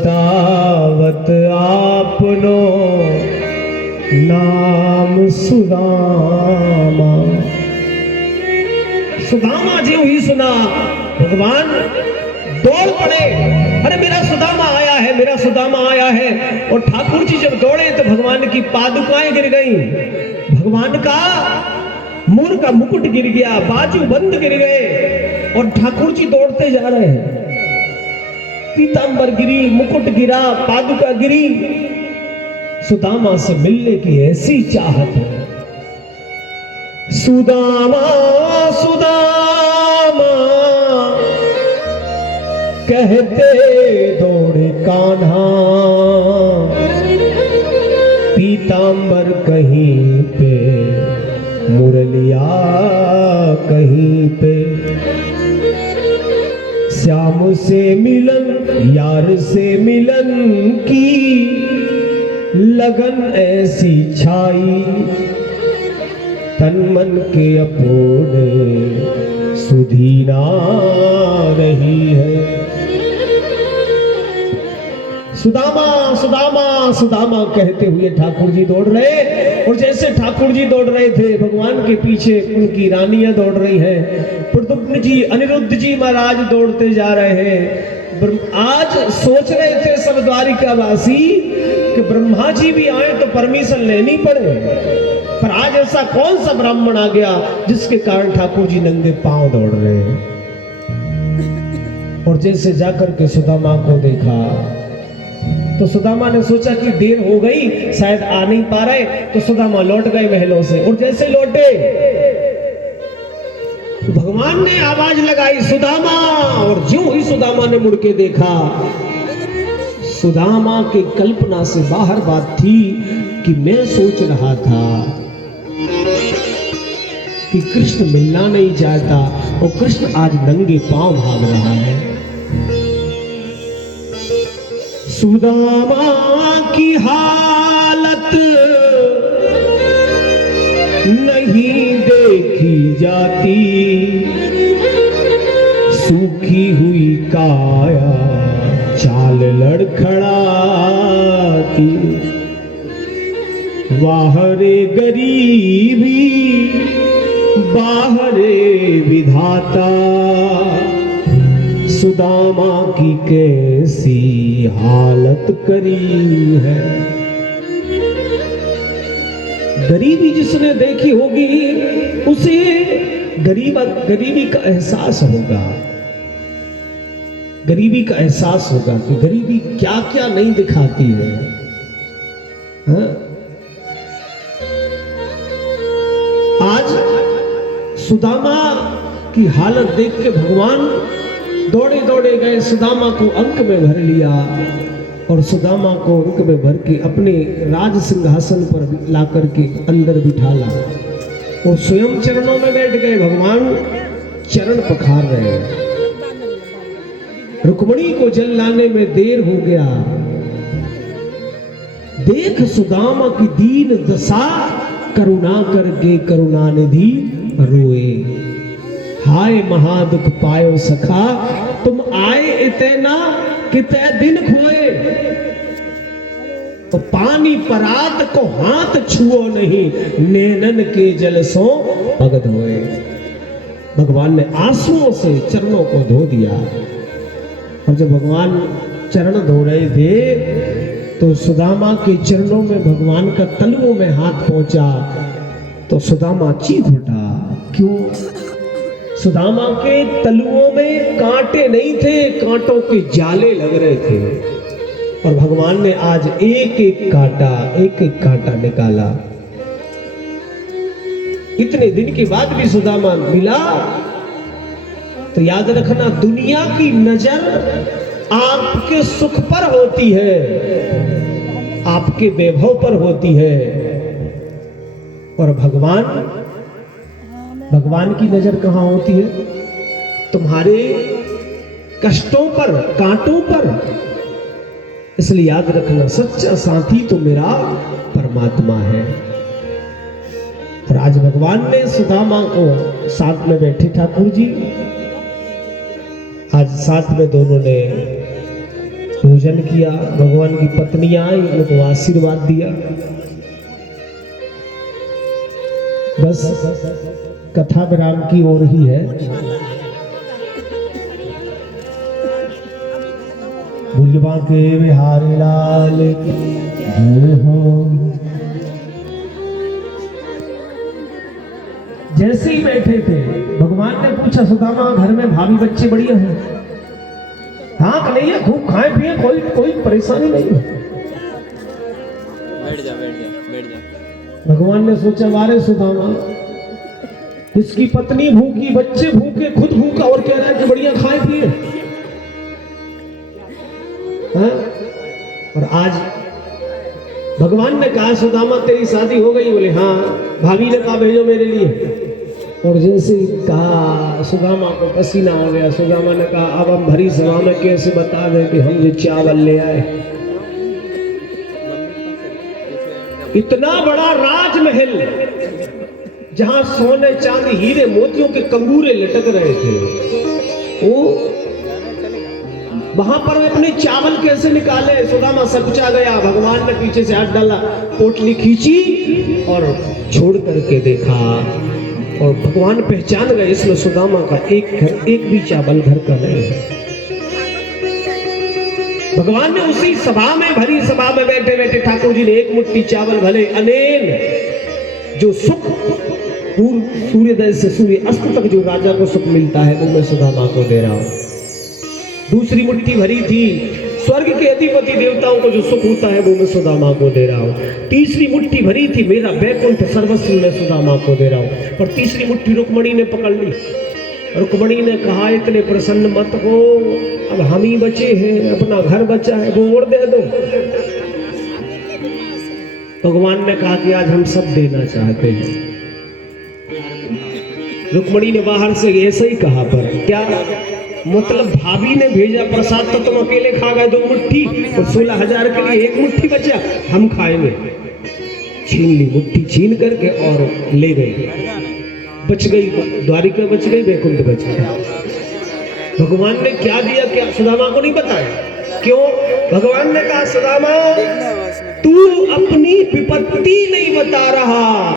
बतावत आपनो नाम सुदामा। सुदामा जी ही सुना भगवान दौड़ पड़े, अरे मेरा सुदामा आया है, मेरा सुदामा आया है। और ठाकुर जी जब दौड़े तो भगवान की पादुकाएं गिर गई, भगवान का मोर का मुकुट गिर गया, बाजू बंद गिर गए। और ठाकुर जी दौड़ते जा रहे हैं, पीतांबर गिरी, मुकुट गिरा, पादुका गिरी। सुदामा से मिलने की ऐसी चाहत है। सुदामा सुदामा कहते दौड़े कान्हा, पीतांबर कहीं पे, मुरलिया कहीं पे। श्याम से मिलन, यार से मिलन की लगन ऐसी छाई, तन मन के अपने सुधी ना रही है। सुदामा सुदामा सुदामा कहते हुए ठाकुर जी दौड़ रहे, और जैसे ठाकुर जी दौड़ रहे थे भगवान के पीछे उनकी रानियां दौड़ रही हैं। प्रद्युम्न जी, अनिरुद्ध जी महाराज दौड़ते जा रहे हैं। आज सोच रहे थे सब द्वारिकावासी कि ब्रह्मा जी भी आए तो परमिशन लेनी पड़े, पर आज ऐसा कौन सा ब्राह्मण आ गया जिसके कारण ठाकुर जी नंगे पांव दौड़ रहे हैं। और जैसे जाकर के सुदामा को देखा तो सुदामा ने सोचा कि देर हो गई, शायद आ नहीं पा रहे, तो सुदामा लौट गए महलों से। और जैसे लौटे भगवान ने आवाज लगाई, सुदामा। और ज्यों ही सुदामा ने मुड़ के देखा, सुदामा के कल्पना से बाहर बात थी कि मैं सोच रहा था कि कृष्ण मिलना नहीं चाहता और कृष्ण आज नंगे पांव भाग रहा है। सुदामा की हालत नहीं देखी जाती, सूखी हुई काया चाल लड़खड़ाती। वाहरे गरीबी बाहरे विधाता, सुदामा की कैसी हालत करी है। गरीबी जिसने देखी होगी उसे गरीबी का एहसास होगा, गरीबी का एहसास होगा कि गरीबी क्या क्या नहीं दिखाती है। हाँ? आज सुदामा की हालत देख के भगवान दौड़े दौड़े गए, सुदामा को अंक में भर लिया और सुदामा को अंक में भर के अपने राज सिंहासन पर लाकर के अंदर बिठाला और स्वयं चरणों में बैठ गए। भगवान चरण पखार रहे हैं। रुक्मणी को जल लाने में देर हो गया, देख सुदामा की दीन दशा, करुणा करके करुणानिधि रोए। हाय महादुख पायो सखा, तुम आए इतना कितने दिन खोए। तो पानी परात को हाथ छुओ नहीं, नैनन के जल सो भगत होए। भगवान ने आंसुओं से चरणों को धो दिया। और जब भगवान चरण धो रहे थे तो सुदामा के चरणों में भगवान का तलुओं में हाथ पहुंचा तो सुदामा चीख उठा। क्यों? सुदामा के तलुओं में कांटे नहीं थे, कांटों के जाले लग रहे थे। और भगवान ने आज एक एक कांटा निकाला। इतने दिन के बाद भी सुदामा मिला तो याद रखना, दुनिया की नजर आपके सुख पर होती है, आपके वैभव पर होती है, और भगवान की नजर कहां होती है? तुम्हारे कष्टों पर, कांटों पर। इसलिए याद रखना, सच्चा साथी तो मेरा परमात्मा है। और आज भगवान ने सुदामा को साथ में बैठे ठाकुर जी, आज साथ में दोनों ने भोजन किया, भगवान की पत्नियां आई, उनको आशीर्वाद दिया। बस कथा विराम की ओर ही है। भुलवा के बिहारी लाल जय हो। जैसे ही बैठे थे भगवान ने पूछा, सुदामा घर में भाभी बच्चे बढ़िया हैं? हाँ कन्हैया खूब खाए पिए, कोई परेशानी नहीं है। बैठ जा। भगवान ने सोचा, वारे सुदामा, इसकी पत्नी भूखी, बच्चे भूखे, खुद भूखा और कह रहा है कि बढ़िया खाए पिए। हाँ? और आज भगवान ने कहा, सुदामा तेरी शादी हो गई? बोले हाँ। भाभी ने कहा भेजो मेरे लिए। और जैसे कहा सुदामा को पसीना आ गया। सुदामा ने कहा, अब हम भरी सभा में कैसे बता दें कि हम ये चावल ले आए। इतना बड़ा राजमहल जहां सोने चांदी हीरे मोतियों के कंगूरे लटक रहे थे, वो वहां पर अपने चावल कैसे निकाले? सुदामा सकुचा गया। भगवान ने पीछे से हाथ डाला, पोटली खींची और छोड़ करके देखा, और भगवान पहचान गए इसमें सुदामा का एक भी चावल घर का नहीं है। भगवान ने उसी सभा में, भरी सभा में बैठे बैठे ठाकुर जी ने एक मुट्ठी चावल भले अनेन, जो सुख सूर्योदय से सूर्य अस्त तक जो राजा को सुख मिलता है, वो मैं सुदामा को दे रहा हूं। दूसरी मुट्ठी भरी थी स्वर्ग के अधिपति देवताओं को जो सुख होता है, वो मैं सुदामा को दे रहा हूँ। तीसरी मुट्ठी भरी थी मेरा वैकुंठ सर्वस्व, मैं सुदामा को दे रहा हूँ। पर तीसरी मुट्ठी रुक्मणी ने पकड़ ली। रुक्मणी ने कहा, इतने प्रसन्न मत हो, अब हम ही बचे हैं, अपना घर बचा है, वो और दे दो। भगवान ने कहा कि आज हम सब देना चाहते हैं। रुक्मणी ने बाहर से ऐसा ही कहा, पर क्या मतलब भाभी ने भेजा प्रसाद तो तुम अकेले खा गए 2 मुट्ठी, और 16,000 के लिए 1 मुट्ठी बचा, हम खाएंगे। छीन ली, मुट्ठी छीन करके और ले गई। बच गई द्वारिका, बच गई वैकुंठ, बच गया। भगवान ने क्या दिया, क्या सुदामा को नहीं बताया। क्यों? भगवान ने कहा, सुदामा तू अपनी विपत्ति नहीं बता रहा,